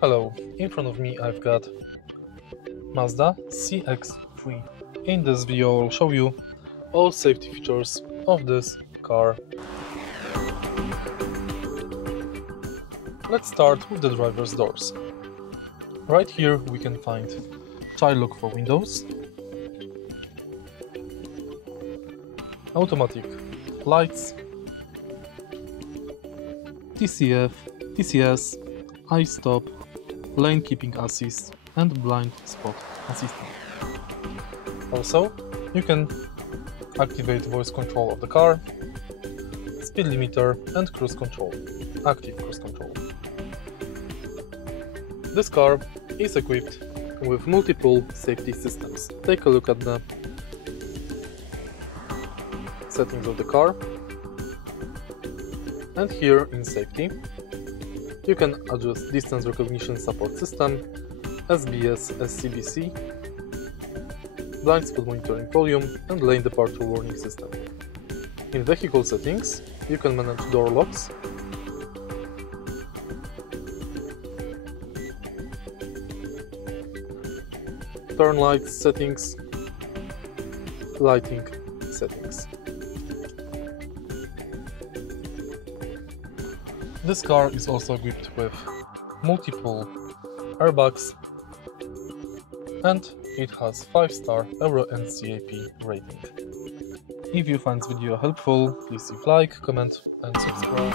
Hello, in front of me I've got Mazda CX-3. In this video I'll show you all safety features of this car. Let's start with the driver's doors. Right here we can find child lock for windows, automatic lights, TCF, TCS, I-stop, lane keeping assist and blind spot assistant. Also, you can activate voice control of the car, speed limiter and cruise control, active cruise control. This car is equipped with multiple safety systems. Take a look at the settings of the car, and here in safety you can adjust distance recognition support system, SBS, SCBC, blind spot monitoring volume and lane departure warning system. In vehicle settings you can manage door locks, turn lights settings, lighting settings. This car is also equipped with multiple airbags and it has 5-star Euro NCAP rating. If you find this video helpful, please leave like, comment and subscribe.